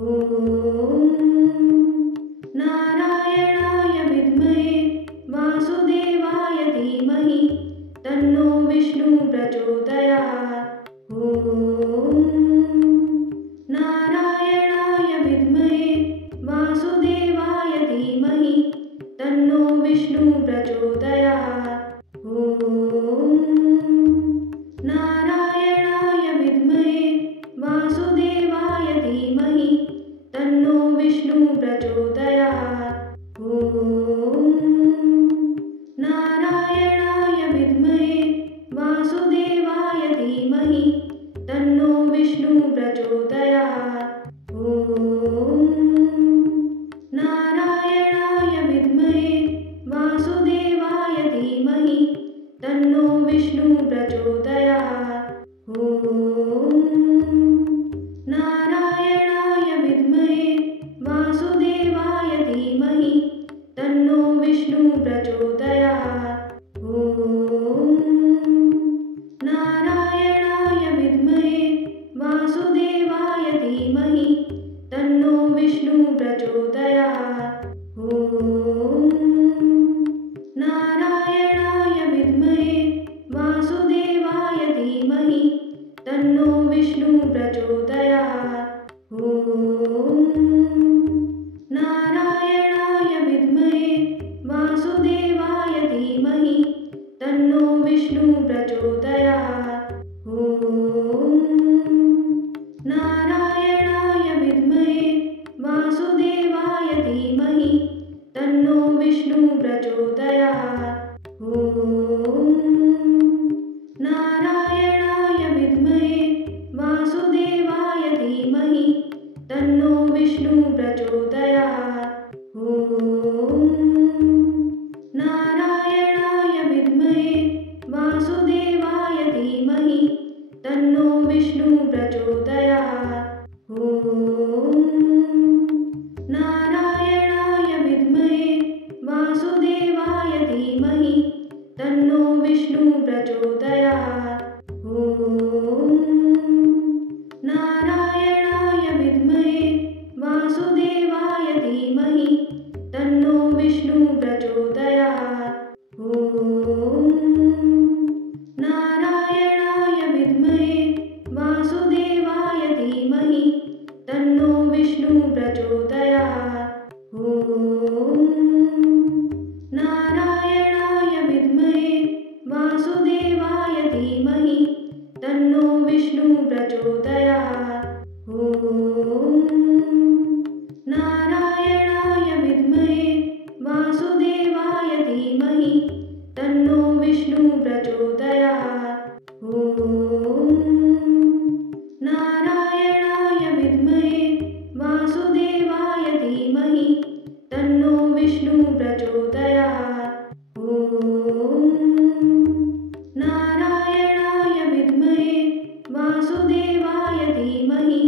ॐ नारायणाय विद्महे वासुदेवाय धीमहि तन्नो विष्णु प्रचोदयात्। ॐ नारायणाय विद्महे वासुदेवाय धीमहि तन्नो विष्णु प्रचोदयात्। ॐ नारायणाय विद्महे वासुदेवाय धीमहि तन्नो विष्णु प्रचोदयात्। ॐ नारायणाय विद्महे वासुदेवाय धीमहि तन्नो विष्णु प्रचोदयात्। ॐ नारायणाय विद्महे वासुदेवाय धीमहि तन्नो विष्णु प्रचोदयात्। ॐ नारायणाय विद्महे वासुदेवाय धीमहि तन्नो विष्णु प्रचोदयात्। ॐ नारायणाय विद्महे वासुदेवाय धीमहि तन्नो विष्णु प्रचोदयात्। ॐ नारायणाय विद्महे वासुदेवाय धीमहि तन्नो विष्णु प्रचोदयात्। ॐ नारायणाय विद्महे वासुदेवाय धीमहि तन्नो विष्णु प्रचोदयात्। ॐ नारायणाय विद्महे वासुदेवाय धीमहि तन्नो विष्णु प्रचोदयात्। ॐ नारायणाय विद्महे वासुदेवाय धीमहि तन्नो विष्णु प्रचोदयात्। ॐ नारायणाय विद्महे वासुदेवाय धीमहि तन्नो विष्णु प्रचोदयात्। ॐ नारायणाय विद्महे वासुदेवाय धीमहि तन्नो विष्णु प्रचोदयात्। ॐ नारायणाय विद्महे वासुदेवाय धीमहि तन्नो विष्णु प्रचोदयात्। ॐ नारायणाय विद्महे वासुदेवाय धीमहि तन्नो विष्णु प्रचोदयात्। ॐ नारायणाय विद्महे वासुदेवाय धीमहि तन्नो विष्णु प्रचोदयात्। ॐ नारायणाय विद्महे वासुदेवाय धीमहि तन्नो विष्णु प्रचोदयात्। ॐ नारायणाय विद्महे वासुदेवाय धीमहि तन्नो विष्णु प्रचोदयात्। ॐ नारायणाय विद्महे वासुदेवाय धीमहि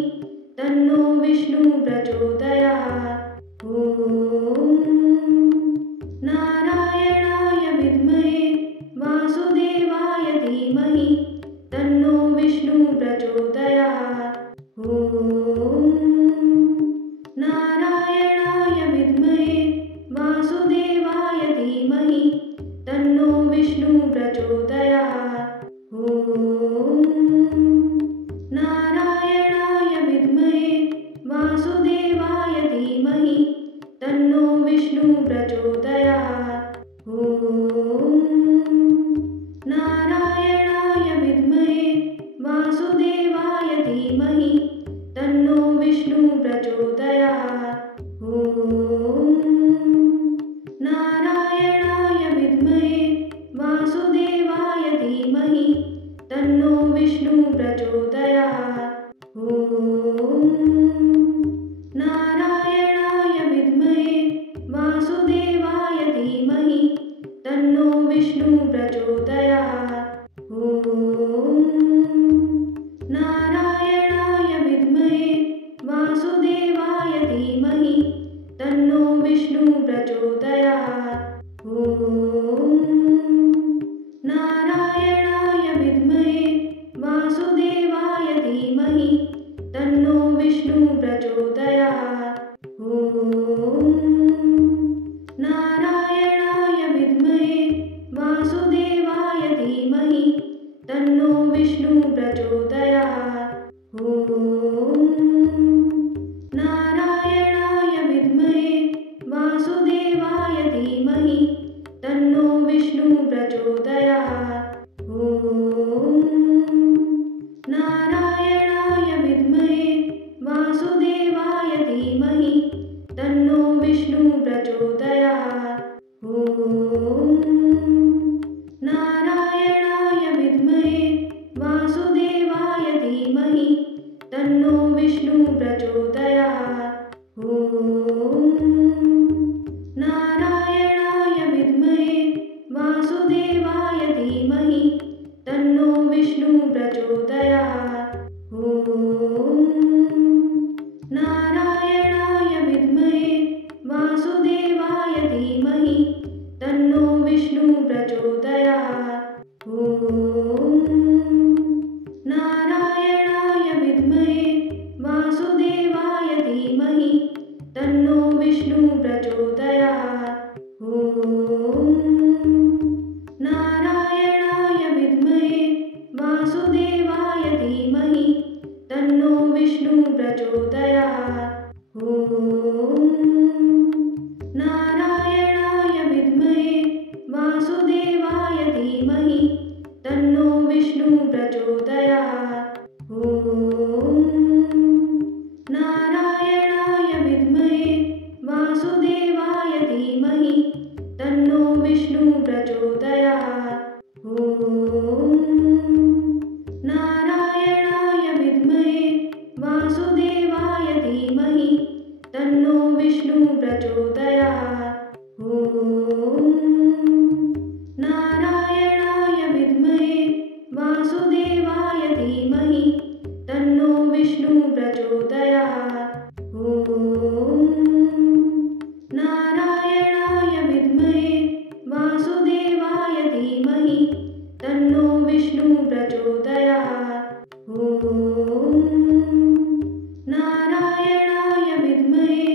तन्नो विष्णु प्रचोदयात्। ॐ नारायणाय विद्महे वासुदेवाय धीमहि तन्नो विष्णु प्रचोदयात्। ॐ नारायणाय विद्महे वासुदेवाय धीमहि तन्नो विष्णु प्रचोदयात्। ॐ नारायणाय विद्महे वासुदेवाय धीमहि तन्नो विष्णु प्रचोदयात्। ॐ नारायणाय विद्महे वासुदेवाय धीमहि तन्नो विष्णु प्रचोदयात्। ॐ नारायणाय विद्महे वासुदेवाय धीमहि तन्नो विष्णु प्रचोदयात्। ॐ नारायणाय विद्महे वासुदेवाय धीमहि तन्नो विष्णु प्रचोदयात्। ॐ नारायणाय विद्महे वासुदेवाय धीमहि तन्नो विष्णु प्रचोदयात्। ॐ नारायणाय विद्महे वासुदेवाय धीमहि तन्नो विष्णु प्रचोदयात्। वासुदेवाय धीमहि तन्नो विष्णु प्रचोदयात्। ॐ नारायणाय विद्महे वासुदेवाय धीमहि तन्नो विष्णु प्रचोदयात्। ॐ नारायणाय विद्महे वासुदेवाय धीमहि तन्नो विष्णु प्रचोदयात्। ॐ नारायणाय विद्महे वासुदेवाय धीमहि तन्नो विष्णु प्रचोदयात्। ॐ नारायणाय विद्महे वासुदेवाय धीमहि तन्नो विष्णु प्रचोदयात्। ॐ नारायणाय विद्महे वासुदेवाय धीमहि तन्नो विष्णु प्रचोदयात्। ॐ नारायणाय विद्महे वासुदेवाय धीमहि तन्नो विष्णु प्रचोदयात्। ॐ नारायणाय विद्महे वासुदेवाय धीमहि तन्नो विष्णु प्रचोदयात्। ॐ नारायणाय विद्महे वासुदेवाय धीमहि तन्नो विष्णु प्रचोदयात्। ॐ नारायणाय विद्महे वासुदेवाय धीमहि तन्नो विष्णु प्रचोदयात्। ॐ नारायणाय विद्महे वासुदेवाय धीमहि तन्नो विष्णु प्रचोदयात्। ॐ नारायणाय विद्महे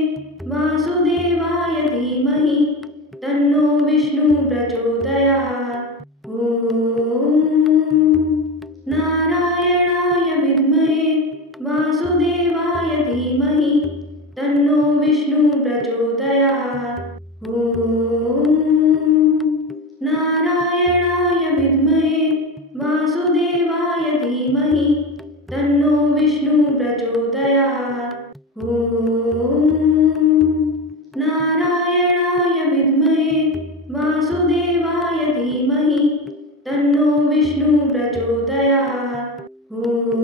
वासुदेवाय धीमहि तन्नो विष्णु प्रचोदयात्। ॐ नारायणाय विद्महे वासुदेवाय धीमहि तन्नो विष्णु प्रचोदयात्। ॐ नारायणाय विद्महे वासुदेवाय धीमहि तन्नो विष्णु प्रचोदयात्। ॐ नारायणाय विद्महे वासुदेवाय धीमहि तन्नो विष्णु प्रचोदयात्। ॐ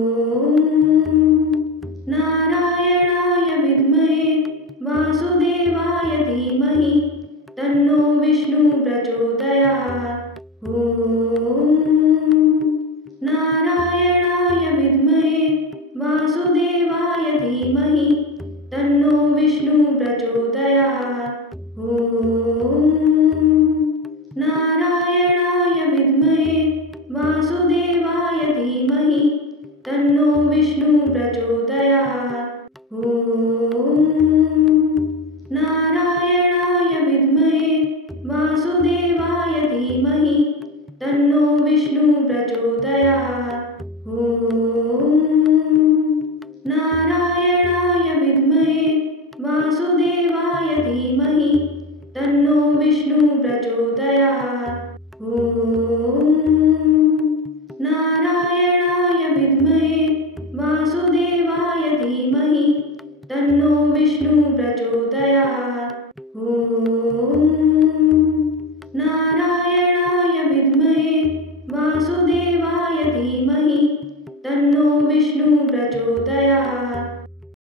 नारायणाय विद्महे वासुदेवाय धीमहि तन्नो विष्णु प्रचोदयात्। ॐ नारायणाय विद्महे वासुदेवाय धीमहि तन्नो विष्णु प्रचोदयात्। ॐ नारायणाय विद्महे वासुदेवाय धीमहि तन्नो विष्णु प्रचोदयात्। ॐ नारायणाय विद्महे वासुदेवाय धीमहि तन्नो विष्णु प्रचोदयात्। ॐ नारायणाय विद्महे वासुदेवाय धीमहि तन्नो विष्णु प्रचोदयात्। ॐ नारायणाय विद्महे वासुदेवाय धीमहि तन्नो विष्णु प्रचोदयात्।